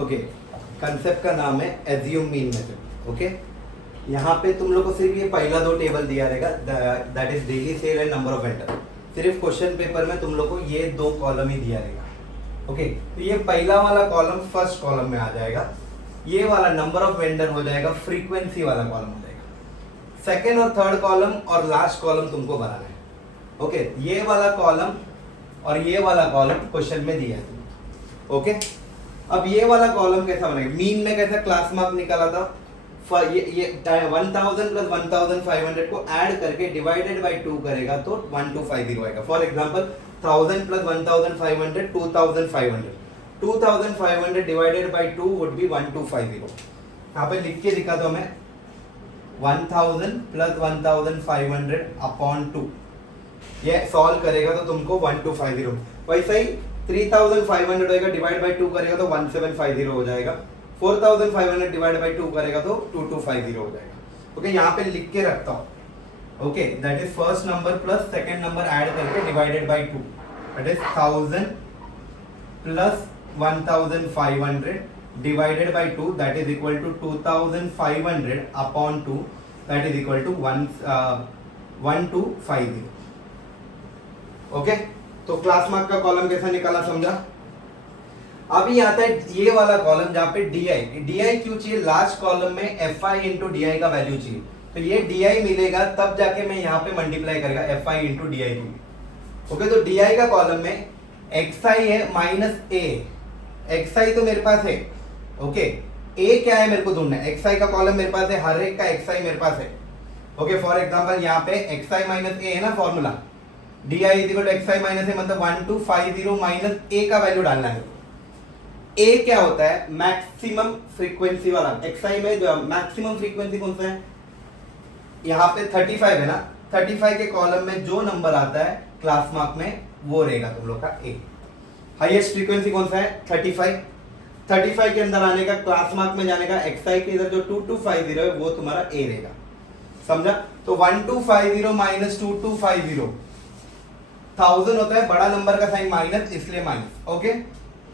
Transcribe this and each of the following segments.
Okay, concept का नाम है एज्यूम मीन मेथड। ओके, यहाँ पे तुम लोग को सिर्फ ये पहला दो टेबल दिया रहेगा, that is daily cell and number of vendor. सिर्फ क्वेश्चन पेपर में तुम लोग को ये दो कॉलम ही दिया रहेगा। ओके, तो ये पहला वाला कॉलम फर्स्ट कॉलम में आ जाएगा, ये वाला नंबर ऑफ वेंडर हो जाएगा फ्रीक्वेंसी वाला कॉलम हो जाएगा। सेकेंड और थर्ड कॉलम और लास्ट कॉलम तुमको बनाना है। ओके, ये वाला कॉलम और ये वाला कॉलम क्वेश्चन में दिया है तुमको। ओके, अब ये वाला कॉलम कैसा बनेगा, मीन में कैसा क्लास मार्क निकाला था, ये 1000 प्लस 1500 को ऐड करके डिवाइडेड बाय 2 करेगा तो 1250 आएगा। For example 1000 plus 1500 2500, 2500 divided by 2 would be 1250। यहाँ पे लिख के दिखा दो हमें, 1000 प्लस 1500 अपॉन 2, ये सॉल्व करेगा तो तुमको 1250। वैसे ही 3500 होएगा, डिवाइड बाय 2 करेगा तो 1750 हो जाएगा। 4500 डिवाइड बाय 2 करेगा तो 2250 हो जाएगा। ओके, यहाँ पे लिख के रखता हूँ। Okay, that is first number plus second number add करके divided by 2, that is 1000 plus 1500 divided by 2, that is equal to 2500 upon 2, that is equal to 1250। Okay, तो क्लास मार्क का कॉलम कैसा निकाला समझा। अभी आता है ये वाला कॉलम जहां पे डी क्यों चाहिए, लास्ट कॉलम में एफ आई इंटू डी आई का वैल्यू चाहिए, तो ये डी आई मिलेगा तब जाके मैं यहाँ पे मल्टीप्लाई करेगा एफ आई इंटू डी आई की। ओके, तो डी आई का कॉलम में एक्स आई है माइनस ए, एक्स आई तो मेरे पास है। ओके, ए क्या है मेरे को ढूंढना है, एक्स आई का कॉलम मेरे पास है, हर एक का एक्स आई मेरे पास है। ओके, फॉर एग्जाम्पल यहाँ पे एक्स आई माइनस ए है ना formula, d i equal to x i minus a, मतलब 1250 माइनस ए का वैल्यू डालना है। ए क्या होता है, मैक्सिमम फ्रीक्वेंसी वाला। एक्स आई में जो मैक्सिमम फ्रीक्वेंसी कौन सा है, यहाँ पे 35 है ना, 35 के कॉलम में जो नंबर आता है क्लास मार्क में वो रहेगा तुम लोग का ए। हाईएस्ट फ्रीक्वेंसी कौन सा है, 35 के अंदर आने का, क्लास मार्क में जाने का, एक्स आई के इधर जो 2250 है वो तुम्हारा ए रहेगा। समझा, तो 1250 माइनस 2250, 1000 होता है बड़ा नंबर का साइन माइनस, इसलिए माइनस। ओके,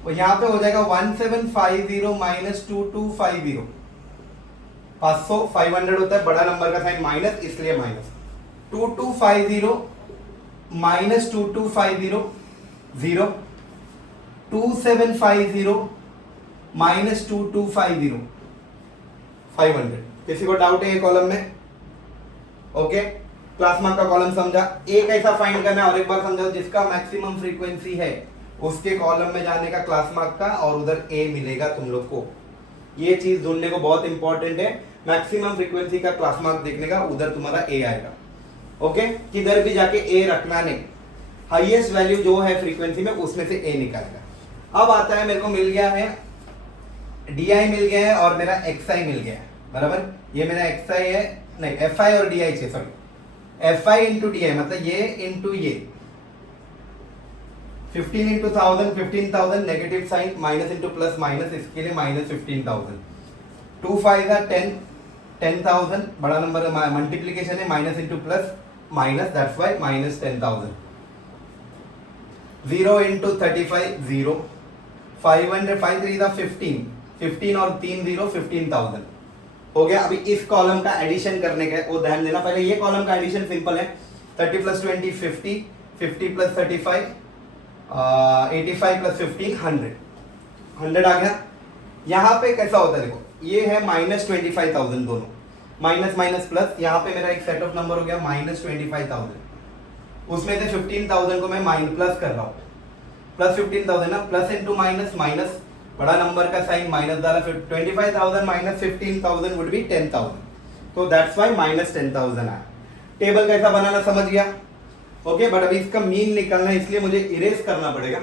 तो यहाँ पे हो जाएगा 1750 माइनस 2250, 500 होता है बड़ा नंबर का साइन माइनस, इसलिए माइनस। 2250 minus 2250 0, 2750 minus 2250 500। किसी को डाउट है ये कॉलम में। ओके, क्लास मार्क का कॉलम समझा, ए कैसा फाइंड करना है और एक बार समझाओ, जिसका मैक्सिमम फ्रीक्वेंसी है उसके कॉलम में जाने का क्लास मार्क का, और उधर ए मिलेगा तुम लोग को। ये चीज ढूंढने को बहुत इंपॉर्टेंट है, मैक्सिमम फ्रीक्वेंसी का क्लास मार्क देखने का, उधर तुम्हारा ए आएगा। ओके, किधर भी जाके ए रखना नहीं, हाईएस्ट वैल्यू जो है फ्रीक्वेंसी में उसमें से ए निकालेगा। अब आता है मेरे को मिल गया है डी आई मिल गया है और मेरा एक्स आई मिल गया है, बराबर। ये मेरा एक्स आई है, नहीं एफ आई और डी आई चाहिए, sorry F I into D I, मतलब ये इंटू ये 15 into 1000 15,000, negative sign minus into plus minus, इसके लिए माइनस 15,000, 2 5 10, 10,000 बड़ा नंबर का मल्टीप्लीकेशन है, minus into plus minus, that's why minus 10,000। 0 into 35 0, 500 5 3 15, 15 और 3 0 15,000 हो गया। अभी इस कॉलम का एडिशन करने का वो ध्यान देना, पहले ये कॉलम का एडिशन सिंपल है, 30 प्लस 20 50, 50 प्लस 35 85 प्लस 15 100 आ गया। यहाँ पे कैसा होता है देखो, ये है माइनस 25,000, दोनों माइनस माइनस प्लस, यहाँ पे मेरा एक सेट ऑफ नंबर हो गया माइनस 25,000, उसमें से 15,000 को मैं माइनस प्लस कर रहा हूँ, प्लस 15,000 ना, प्लस इंटू माइनस माइनस, बड़ा नंबर का साइन माइनस डाला, 25,000 माइनस 15,000 वुड बी 10,000, तो दैट्स वाई माइनस 10,000 आया। टेबल कैसा बनाना समझ गया। ओके, बट अभी इसका मीन निकालना है, इसलिए मुझे इरेज करना पड़ेगा।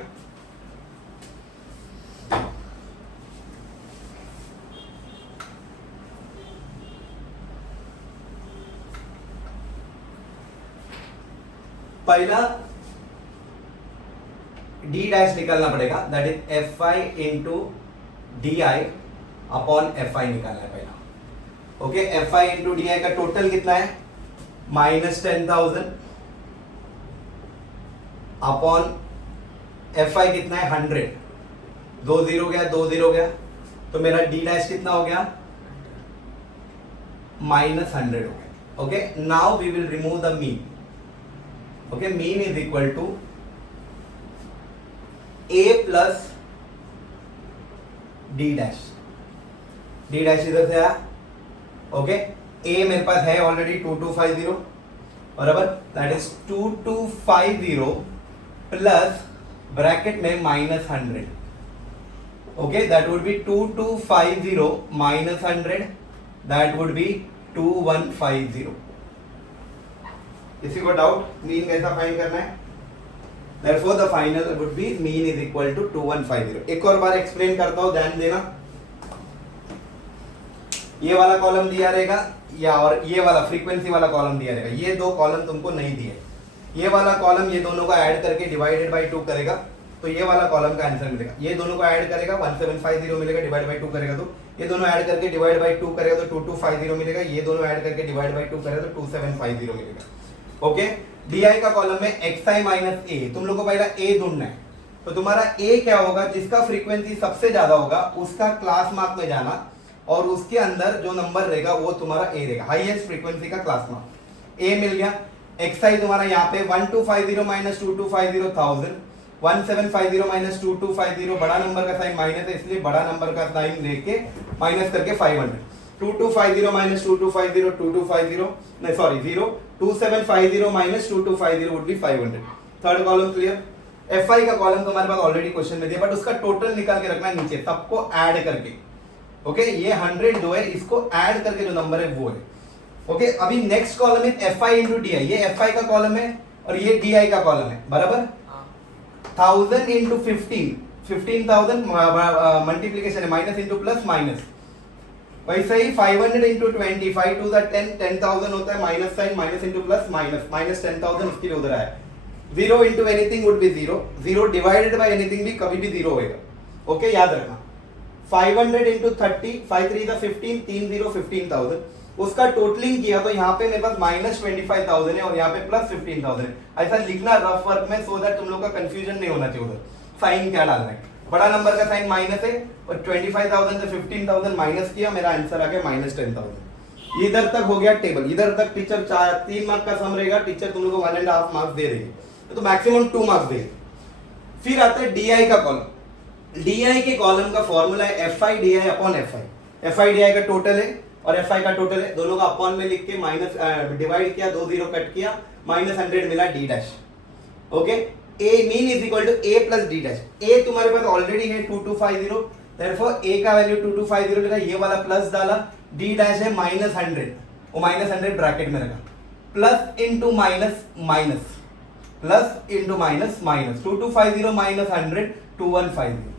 पहला डी डैश निकालना पड़ेगा, that is F I into D I upon F I निकालना है पहला। Okay, F I into D आई का टोटल कितना है, माइनस 10,000 अपॉन एफ आई कितना है 100, 2 0 गया, 2 0 गया, तो मेरा डी डैश कितना हो गया, -100 हो गया। Okay, now we will remove the mean. Okay, mean is equal to A plus D dash. D dash इधर से आया। ओके, ए मेरे पास है ऑलरेडी 2250 बराबर, दैट इज 2250 प्लस ब्रैकेट में -100। Okay, that would be 2250 -100, that would be 2150। किसी को doubt mean कैसा फाइंड करना है? Therefore the final would be mean is equal to 2150। एक और बार एक्सप्लेन करता हूं, ध्यान देना। ये वाला कॉलम दिया रहेगा या और ये वाला फ्रीक्वेंसी वाला कॉलम दिया रहेगा। ये दो कॉलम तुमको नहीं दिए। ये वाला कॉलम ये दोनों का ऐड करके डिवाइडेड बाय 2 करेगा तो ये वाला कॉलम का आंसर मिलेगा। ये दोनों को ऐड करेगा 1750 मिलेगा, डिवाइड बाय 2 करेगा तो ये दोनों ऐड करके डिवाइड बाय 2 करेगा तो 2250 मिलेगा। ये दोनों ऐड करके डिवाइड बाय 2 करेगा तो 2750 मिलेगा। ओके, डी का कॉलम में xi माइनस ए, तुम लोग को पहला ए ढूंढना है। तो तुम्हारा ए क्या होगा, जिसका फ्रीक्वेंसी सबसे ज्यादा होगा उसका क्लास मार्क में जाना और उसके अंदर जो नंबर रहेगा वो तुम्हारा ए रहेगा, हाईएस्ट फ्रीक्वेंसी का क्लास मार्क। ए मिल गया। xi तुम्हारा यहाँ पे 1250 माइनस 2250 1000, 1750 माइनस 2250, बड़ा नंबर का साइन माइनस है इसलिए बड़ा नंबर का साइन लेके माइनस करके 500। 2250 माइनस 2250 2250 नहीं sorry 0, 2750 minus 2250 would be 500। Third column clear. fi का कॉलम तुम्हारे पास ऑलरेडी क्वेश्चन में दिया, बट उसका टोटल निकाल के रखना है नीचे, सबको ऐड करके। ओके, ये 100 जो है इसको ऐड करके जो नंबर है वो है। ओके, अभी नेक्स्ट कॉलम है fi इंटू डी आई। ये fi का कॉलम है और ये di का कॉलम है बराबर। 1000 इंटू 15,000 मल्टीप्लीकेशन है, माइनस इंटू प्लस माइनस। वैसे ही 500 इंटू 20, 5 टू 10, 10,000 होता है, minus sign minus into plus minus, minus 10,000 उसके लिए उधर आया। 0 into anything would be 0, 0 divided by anything भी कभी भी 0 होएगा। ओके, याद रखना। 500 इंटू 30, 5 3 15, 3 0 15,000, उसका टोटलिंग किया तो यहाँ पे मेरे पास माइनस 25,000 है और यहाँ पे प्लस 15,000 है। ऐसा लिखना रफ वर्क में सो दैट तुम लोग का कंफ्यूजन नहीं होना चाहिए उधर साइन क्या डालना है। बड़ा नंबर का साइन माइनस है और 25,000 से 15,000 माइनस किया, मेरा आंसर आ गया माइनस 10,000। इधर तक हो गया टेबल। इधर तक टीचर 3 मार्क का सम रहेगा, टीचर तुम लोग को 1.5 मार्क्स दे रही है तो मैक्सिमम 2 मार्क्स देगी। फिर आता है डी का कॉलम। डी के कॉलम का फॉर्मूला है fi di upon fi। fi di का टोटल है और fi का टोटल है, दोनों का अपॉन में लिख के माइनस डिवाइड किया, 2 0 कट किया, -100 मिला d dash. Okay, a mean is equal to A plus D dash. A तुम्हारे पास ऑलरेडी है 2250, देयरफॉर ए का वैल्यू 2250 लिखा, ये वाला प्लस डाला, डी डैश है -100, वो -100 ब्रैकेट में रखा, plus into minus minus, plus into minus minus, 2250 minus 100 2150।